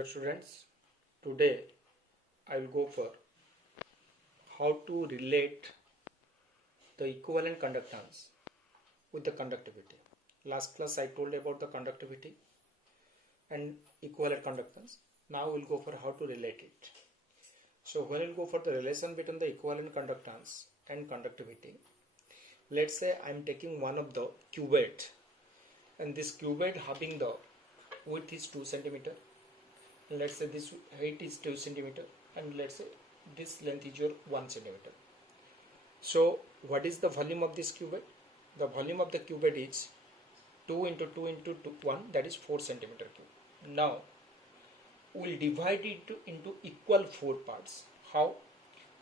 Dear students, today I will go for how to relate the equivalent conductance with the conductivity. Last class I told about the conductivity and equivalent conductance. Now we will go for how to relate it. So when we will go for the relation between the equivalent conductance and conductivity, let's say I am taking one of the cubate, and this cubate having the width is 2 centimeter. Let's say this height is 2 centimeter, and let's say this length is your 1 centimeter. So what is the volume of this cubate? The volume of the cubate is 2 into 2 into 2, 1, that is 4 centimeter cube. Now we will divide it into equal 4 parts. How?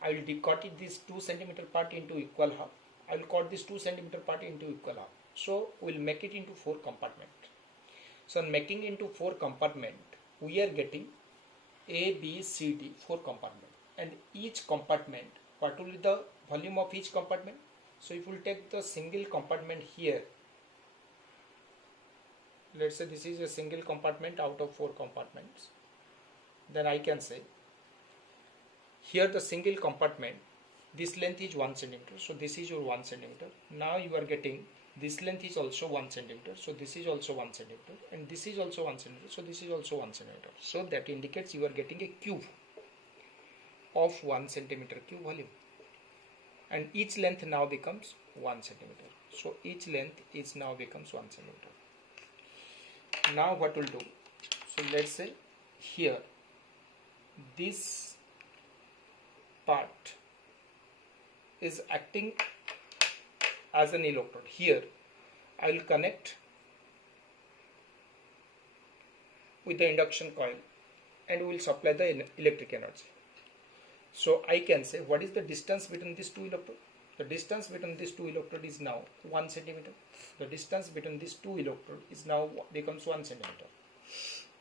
I will cut it this 2 centimeter part into equal half. I will cut this 2 centimeter part into equal half. So we will make it into 4 compartment. So making into 4 compartment, we are getting A, B, C, D, 4 compartment, and each compartment, what will be the volume of each compartment? So if we take the single compartment here, let's say this is a single compartment out of 4 compartments, then I can say here the single compartment, this length is 1 centimeter, so this is your 1 centimeter. Now you are getting this length is also 1 centimeter, so this is also 1 centimeter, and this is also 1 centimeter, so this is also 1 centimeter. So that indicates you are getting a cube of 1 centimeter cube volume, and each length now becomes 1 centimeter. So each length is now becomes 1 centimeter. Now what will do? So let's say here this part is acting as an electrode. Here I will connect with the induction coil and will supply the electric energy. So I can say what is the distance between these two electrodes? The distance between these two electrodes is now 1 centimeter. The distance between these two electrodes is now becomes 1 centimeter.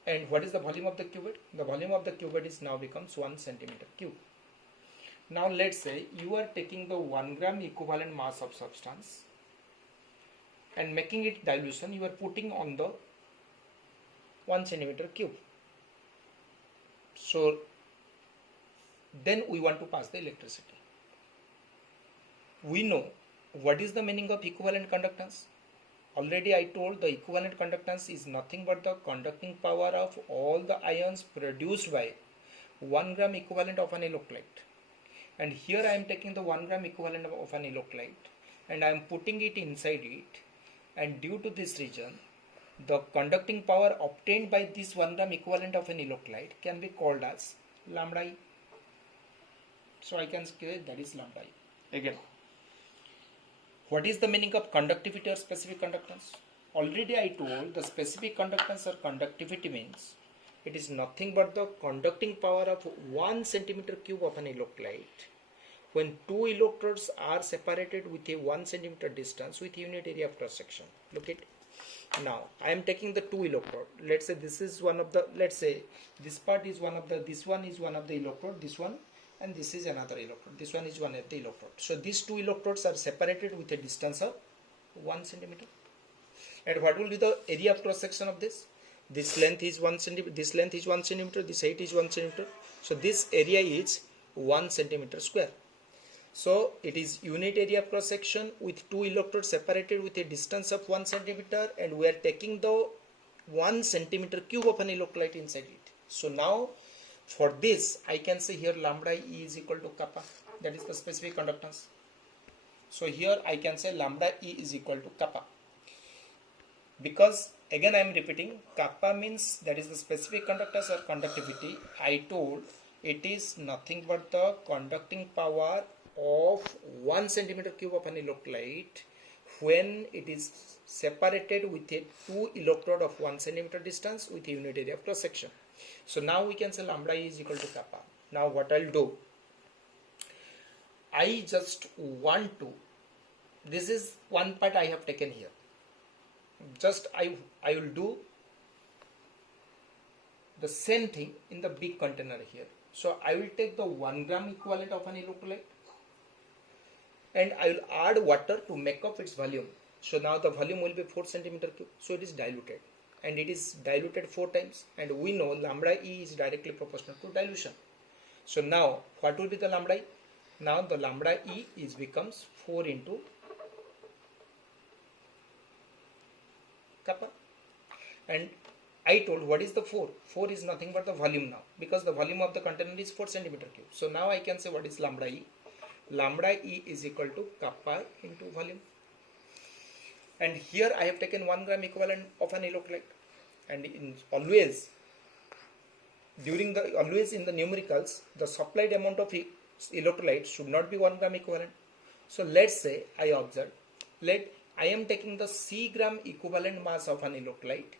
And what is the volume of the cubate? The volume of the cubate is now becomes 1 centimeter cube. Now let's say you are taking the 1 gram equivalent mass of substance and making it dilution, you are putting on the 1 centimeter cube. So then we want to pass the electricity. We know what is the meaning of equivalent conductance. Already I told the equivalent conductance is nothing but the conducting power of all the ions produced by 1 gram equivalent of an electrolyte. And here I am taking the 1 gram equivalent of an electrolyte and I am putting it inside it, and due to this reason the conducting power obtained by this 1 gram equivalent of an electrolyte can be called as lambda E. So I can say that is lambda E. Again, what is the meaning of conductivity or specific conductance? Already I told the specific conductance or conductivity means it is nothing but the conducting power of 1 centimeter cube of an electrolyte when two electrodes are separated with a 1 centimeter distance with unit area of cross section. Look at now I am taking the two electrode. Let's say this is one of the, let's say this part is one of the, this one is one of the electrode, this one, and this is another electrode, this one is one of the electrode. So these two electrodes are separated with a distance of 1 centimeter. And what will be the area of cross section of this? This length is 1 centimeter, this length is 1 centimeter, this height is 1 centimeter. So this area is 1 centimeter square. So it is unit area of cross section with two electrodes separated with a distance of 1 centimeter, and we are taking the 1 centimeter cube of an electrolyte inside it. So now for this I can say here lambda E is equal to kappa, that is the specific conductance. So here I can say lambda E is equal to kappa, because again I am repeating, kappa means that is the specific conductance or conductivity. I told it is nothing but the conducting power of 1 centimeter cube of an electrolyte when it is separated with a two electrode of 1 centimeter distance with a unit area of cross section. So now we can say lambda E is equal to kappa. Now what I'll do, I just want to, this is one part I have taken here. Just I will do the same thing in the big container here. So I will take the 1 gram equivalent of an electrolyte and I will add water to make up its volume. So now the volume will be 4 centimeter cube. So it is diluted. and it is diluted 4 times, and we know lambda E is directly proportional to dilution. So now what will be the lambda E? Now the lambda E is becomes 4 into kappa. And I told what is the 4? 4 is nothing but the volume now, because the volume of the container is 4 centimeter cube. So now I can say what is lambda E. Lambda E is equal to kappa into volume. And here I have taken 1 gram equivalent of an electrolyte. And always in the numericals, the supplied amount of electrolyte should not be 1 gram equivalent. So let's say I observe, I am taking the C gram equivalent mass of an electrolyte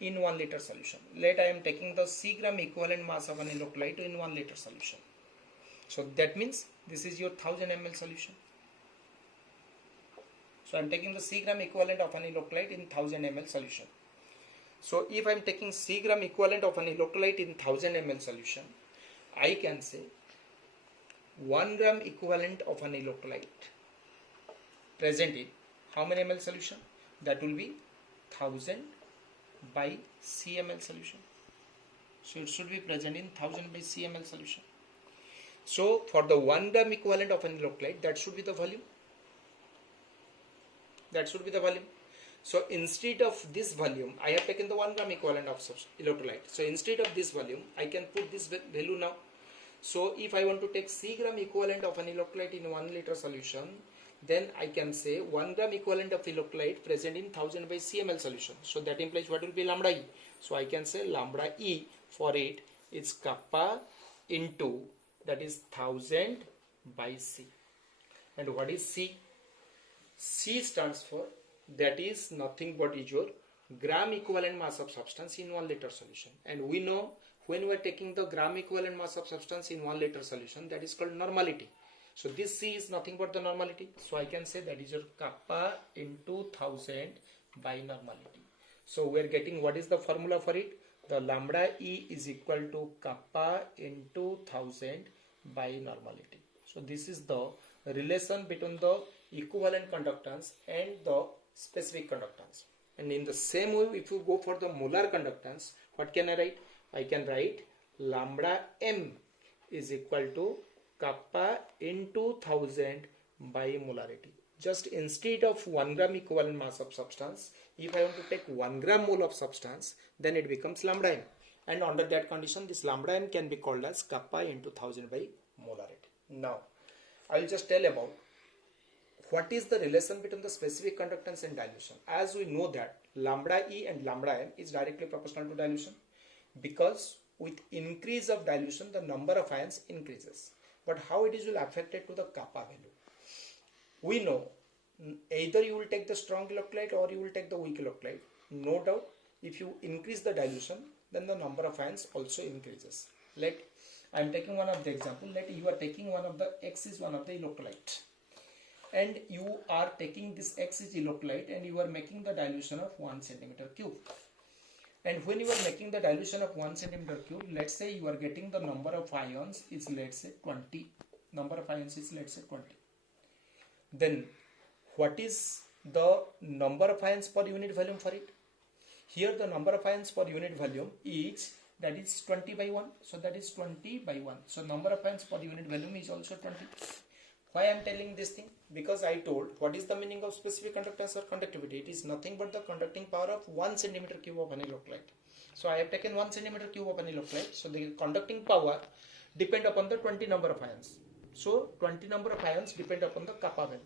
in 1 liter solution. I am taking the C gram equivalent mass of an electrolyte in 1 liter solution. So that means this is your 1000 ml solution. So I am taking the C gram equivalent of an electrolyte in 1000 ml solution. So if I am taking C gram equivalent of an electrolyte in 1000 ml solution, I can say 1 gram equivalent of an electrolyte present in how many ml solution? That will be 1000 by CML solution. So it should be present in 1000 by CML solution. So for the 1 gram equivalent of an electrolyte, that should be the volume. So instead of this volume, I have taken the 1 gram equivalent of electrolyte. So instead of this volume, I can put this value now. So if I want to take C gram equivalent of an electrolyte in 1 liter solution, then I can say 1 gram equivalent of electrolyte present in 1000 by CML solution. So that implies what will be lambda E. So I can say lambda E for it is kappa into, that is 1000 by C. And what is C? C stands for, that is nothing but is your gram equivalent mass of substance in 1 liter solution. And we know when we are taking the gram equivalent mass of substance in 1 liter solution, that is called normality. So this C is nothing but the normality. So I can say that is your kappa into 1000 by normality. So we are getting what is the formula for it? The lambda E is equal to kappa into 1000 by normality. So this is the relation between the equivalent conductance and the specific conductance. And in the same way, if you go for the molar conductance, what can I write? I can write lambda M is equal to kappa into 1000 by molarity. Just instead of 1 gram equivalent mass of substance, if I want to take 1 gram mole of substance, then it becomes lambda M. And under that condition, this lambda M can be called as kappa into 1000 by molarity. Now, I will just tell about what is the relation between the specific conductance and dilution. As we know that lambda E and lambda M is directly proportional to dilution, because with increase of dilution, the number of ions increases. But how it is will affected to the kappa value? We know either you will take the strong electrolyte or you will take the weak electrolyte. No doubt, if you increase the dilution, then the number of ions also increases. I am taking one of the example. You are taking one of the X is one of the electrolyte, and you are taking this X is electrolyte and you are making the dilution of 1 centimeter cube. And when you are making the dilution of 1 centimeter cube, let's say you are getting the number of ions is, let's say, 20. Number of ions is, let's say, 20. Then what is the number of ions per unit volume for it? Here the number of ions per unit volume is, that is 20 by 1. So that is 20 by 1. So number of ions per unit volume is also 20. Why I am telling this thing? Because I told what is the meaning of specific conductance or conductivity. It is nothing but the conducting power of 1 centimeter cube of an electrolyte. So I have taken 1 centimeter cube of an electrolyte. So the conducting power depend upon the 20 number of ions. So 20 number of ions depend upon the kappa value.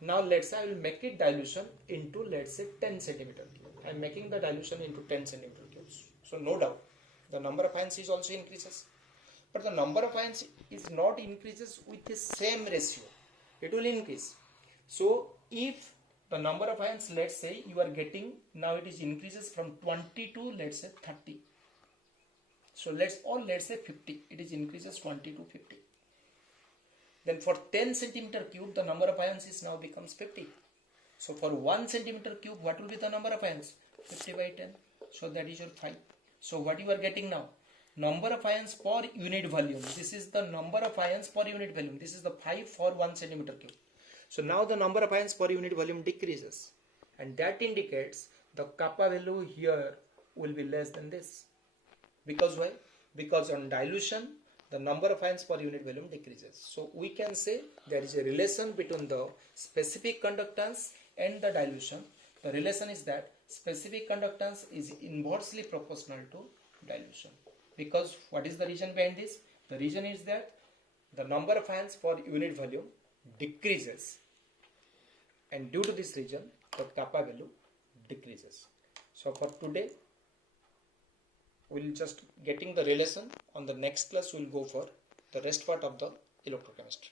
Now let's say I will make it dilution into, let's say, 10 centimeter cube. I am making the dilution into 10 centimeter cubes. So no doubt the number of ions is also increases. But the number of ions is not increases with the same ratio. It will increase. So if the number of ions, let's say you are getting, now it is increases from 20 to, let's say, 30. So let's say 50. It is increases 20 to 50. Then for 10 centimeter cube, the number of ions is now becomes 50. So for 1 centimeter cube, what will be the number of ions? 50 by 10. So that is your 5. So what you are getting now? Number of ions per unit volume. This is the number of ions per unit volume. This is the 5 for 1 centimeter cube. So now the number of ions per unit volume decreases. And that indicates the kappa value here will be less than this. Because why? Because on dilution, the number of ions per unit volume decreases. So we can say there is a relation between the specific conductance and the dilution. The relation is that specific conductance is inversely proportional to dilution. Because what is the reason behind this? The reason is that the number of ions per unit volume decreases, and due to this reason the kappa value decreases. So for today we'll just getting the relation. On the next class we'll go for the rest part of the electrochemistry.